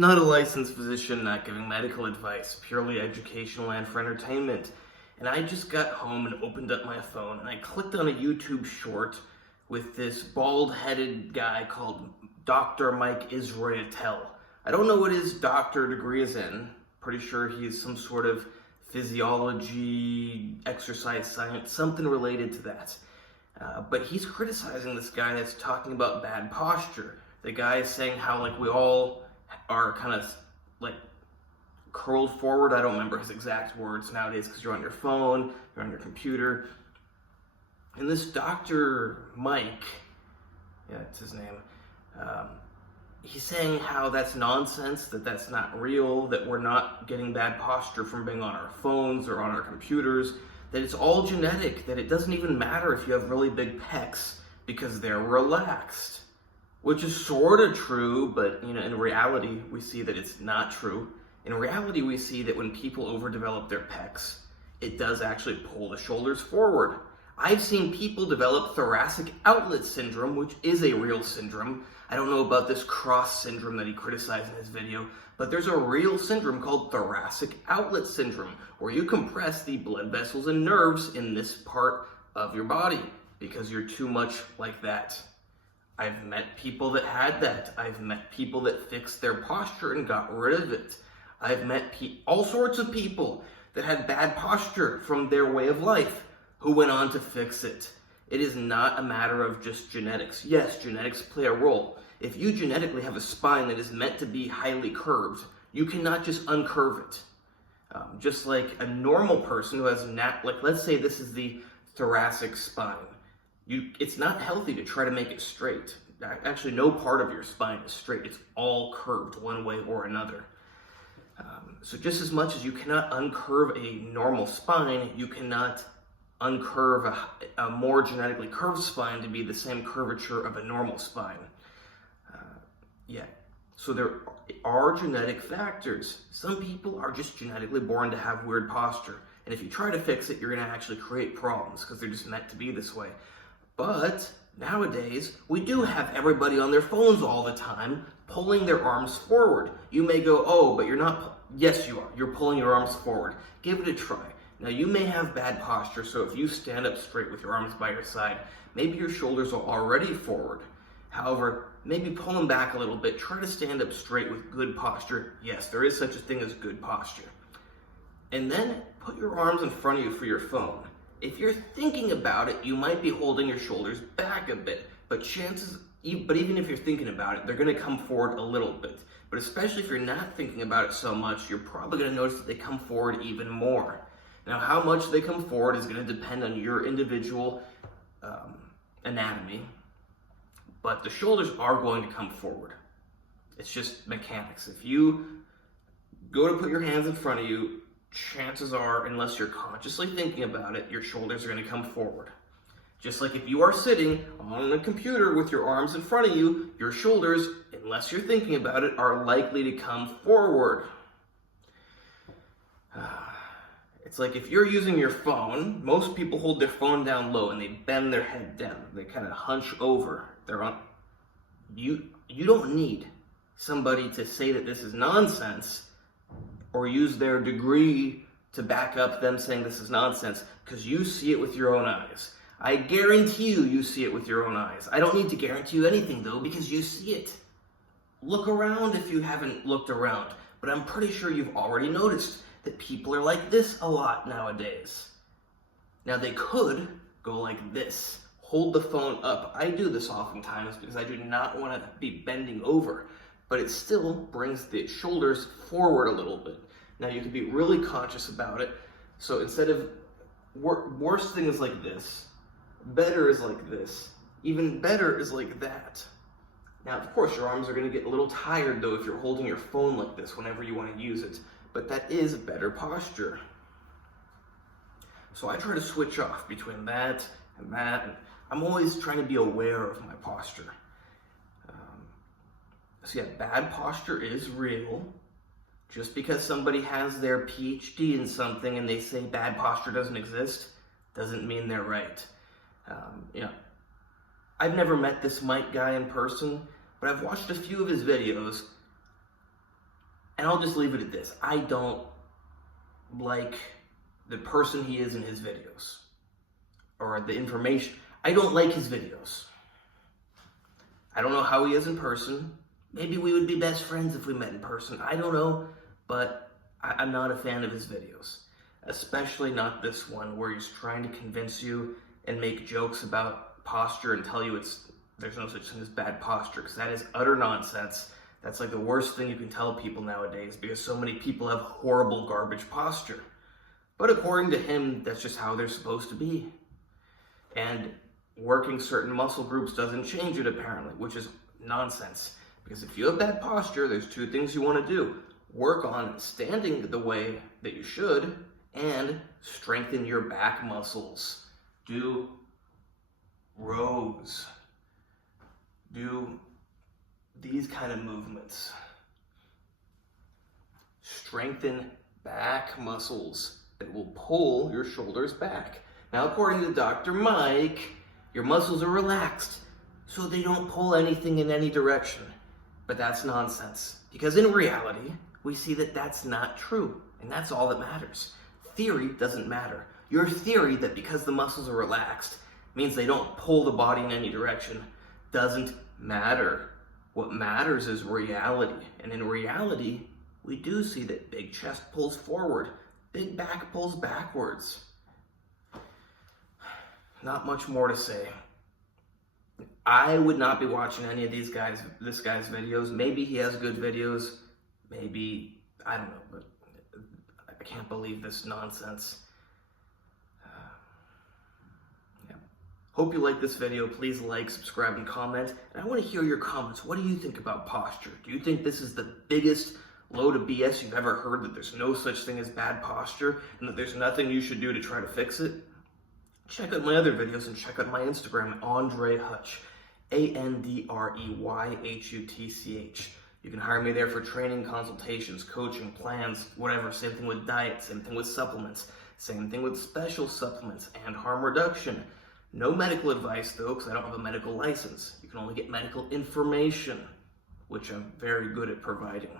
Not a licensed physician, not giving medical advice, purely educational and for entertainment. And I just got home and opened up my phone and I clicked on a YouTube short with this bald-headed guy called Dr. Mike Israetel. I don't know what his doctor degree is in. Pretty sure he's some sort of physiology, exercise science, something related to that. But he's criticizing this guy that's talking about bad posture. The guy is saying how we all are kind of curled forward. I don't remember his exact words nowadays because you're on your phone, you're on your computer. And this Dr. Mike, yeah, it's his name, he's saying how that's nonsense, that's not real, that we're not getting bad posture from being on our phones or on our computers, that it's all genetic, that it doesn't even matter if you have really big pecs because they're relaxed. Which is sort of true, but in reality, we see that it's not true. In reality, we see that when people overdevelop their pecs, it does actually pull the shoulders forward. I've seen people develop thoracic outlet syndrome, which is a real syndrome. I don't know about this cross syndrome that he criticized in his video, but there's a real syndrome called thoracic outlet syndrome, where you compress the blood vessels and nerves in this part of your body because you're too much like that. I've met people that had that. I've met people that fixed their posture and got rid of it. I've met all sorts of people that had bad posture from their way of life who went on to fix it. It is not a matter of just genetics. Yes, genetics play a role. If you genetically have a spine that is meant to be highly curved, you cannot just uncurve it. Just like a normal person who has, let's say this is the thoracic spine. It's not healthy to try to make it straight. Actually, no part of your spine is straight. It's all curved one way or another. So just as much as you cannot uncurve a normal spine, you cannot uncurve a more genetically curved spine to be the same curvature of a normal spine. So there are genetic factors. Some people are just genetically born to have weird posture. And if you try to fix it, you're going to actually create problems because they're just meant to be this way. But nowadays, we do have everybody on their phones all the time pulling their arms forward. You may go, oh, but you're not. Yes, you are. You're pulling your arms forward. Give it a try. Now, you may have bad posture, so if you stand up straight with your arms by your side, maybe your shoulders are already forward. However, maybe pull them back a little bit. Try to stand up straight with good posture. Yes, there is such a thing as good posture. And then put your arms in front of you for your phone. If you're thinking about it, you might be holding your shoulders back a bit, but even if you're thinking about it, they're going to come forward a little bit. But especially if you're not thinking about it so much, you're probably going to notice that they come forward even more. Now, how much they come forward is going to depend on your individual anatomy, but the shoulders are going to come forward. It's just mechanics. If you go to put your hands in front of you, chances are, unless you're consciously thinking about it, your shoulders are going to come forward. Just like if you are sitting on a computer with your arms in front of you, your shoulders, unless you're thinking about it, are likely to come forward. It's like if you're using your phone, most people hold their phone down low and they bend their head down. They kind of hunch over. You don't need somebody to say that this is nonsense or use their degree to back up them saying this is nonsense, because you see it with your own eyes. I guarantee you see it with your own eyes. I don't need to guarantee you anything, though, because you see it. Look around if you haven't looked around, but I'm pretty sure you've already noticed that people are like this a lot nowadays. Now, they could go like this, hold the phone up. I do this oftentimes because I do not want to be bending over, but it still brings the shoulders forward a little bit. Now, you can be really conscious about it. So instead of worst thing is like this, better is like this, even better is like that. Now, of course, your arms are going to get a little tired, though, if you're holding your phone like this whenever you want to use it, but that is better posture. So I try to switch off between that and that. And I'm always trying to be aware of my posture. So yeah, bad posture is real. Just because somebody has their PhD in something and they say bad posture doesn't exist, doesn't mean they're right. I've never met this Mike guy in person, but I've watched a few of his videos. And I'll just leave it at this. I don't like the person he is in his videos, or the information. I don't like his videos. I don't know how he is in person. Maybe we would be best friends if we met in person. I don't know, but I'm not a fan of his videos. Especially not this one where he's trying to convince you and make jokes about posture and tell you there's no such thing as bad posture, because that is utter nonsense. That's like the worst thing you can tell people nowadays, because so many people have horrible garbage posture. But according to him, that's just how they're supposed to be. And working certain muscle groups doesn't change it, apparently, which is nonsense. Because if you have bad posture, there's two things you want to do. Work on standing the way that you should, and strengthen your back muscles. Do rows. Do these kind of movements. Strengthen back muscles that will pull your shoulders back. Now, according to Dr. Mike, your muscles are relaxed, so they don't pull anything in any direction. But that's nonsense, because in reality, we see that that's not true, and that's all that matters. Theory doesn't matter. Your theory that because the muscles are relaxed means they don't pull the body in any direction doesn't matter. What matters is reality, and in reality, we do see that big chest pulls forward, big back pulls backwards. Not much more to say. I would not be watching any of this guy's videos. Maybe he has good videos. Maybe, I don't know, but I can't believe this nonsense. Yeah. Hope you like this video. Please like, subscribe, and comment. And I want to hear your comments. What do you think about posture? Do you think this is the biggest load of BS you've ever heard, that there's no such thing as bad posture, and that there's nothing you should do to try to fix it? Check out my other videos and check out my Instagram, AndreyHutch, AndreyHutch. You can hire me there for training, consultations, coaching, plans, whatever. Same thing with diet, same thing with supplements, same thing with special supplements and harm reduction. No medical advice though, because I don't have a medical license. You can only get medical information, which I'm very good at providing.